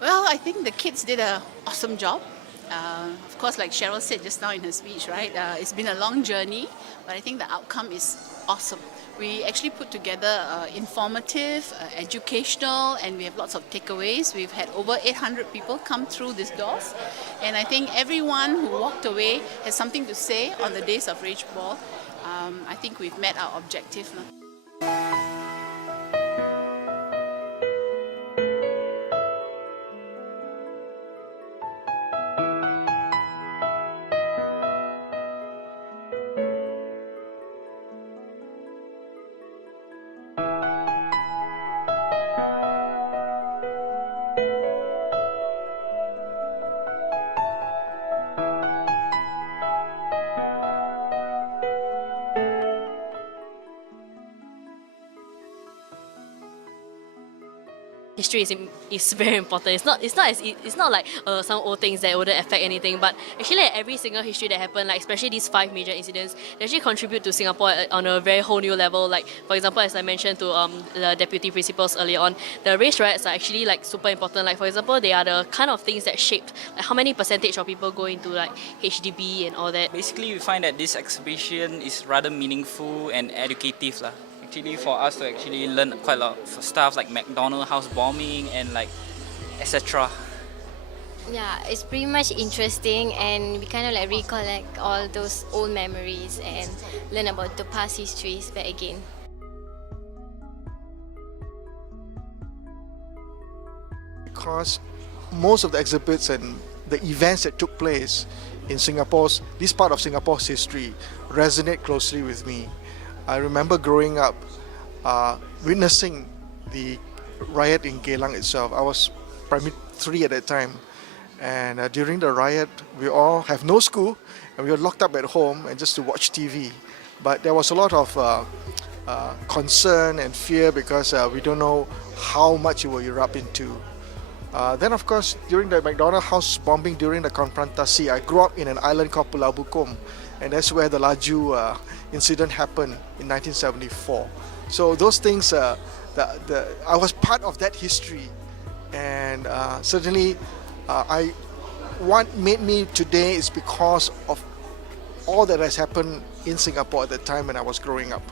Well, I think the kids did an awesome job. Of course, like Cheryl said just now in her speech, right? It's been a long journey, but I think the outcome is awesome. We actually put together informative, educational, and we have lots of takeaways. We've had over 800 people come through these doors, and I think everyone who walked away has something to say on the days of Rage Ball. I think we've met our objective now. History is very important. It's not like some old things that wouldn't affect anything, but actually like, every single history that happened, like especially these 5 major incidents, they actually contribute to Singapore on a very whole new level. Like for example, as I mentioned to the deputy principals earlier on, the race riots are actually like super important. Like for example, they are the kind of things that shaped like how many percentage of people go into like HDB and all that. Basically, we find that this exhibition is rather meaningful and educative lah. Actually, for us to actually learn quite a lot of stuff like McDonald house bombing and like etc. Yeah, it's pretty much interesting, and we kind of like recollect all those old memories and learn about the past histories back again. Because most of the exhibits and the events that took place in this part of Singapore's history resonate closely with me. I remember growing up, witnessing the riot in Geylang itself. I was primary 3 at that time, and during the riot, we all have no school, and we were locked up at home and just to watch TV. But there was a lot of concern and fear because we don't know how much it will erupt into. Then of course, during the McDonald house bombing during the Konfrontasi, I grew up in an island called Pulau Bukom, and that's where the Laju incident happened in 1974. So those things, I was part of that history, and certainly what made me today is because of all that has happened in Singapore at the time when I was growing up.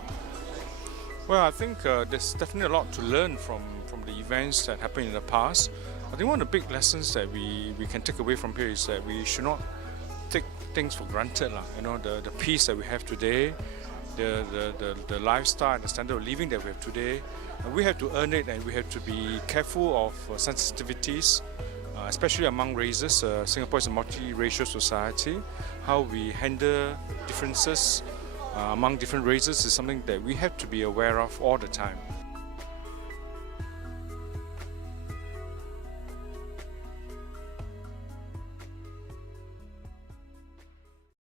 Well, I think there's definitely a lot to learn from the events that happened in the past. I think one of the big lessons that we can take away from here is that we should not take things for granted. You know, the peace that we have today, the lifestyle and the standard of living that we have today, and we have to earn it, and we have to be careful of sensitivities, especially among races. Singapore is a multi-racial society. How we handle differences among different races is something that we have to be aware of all the time.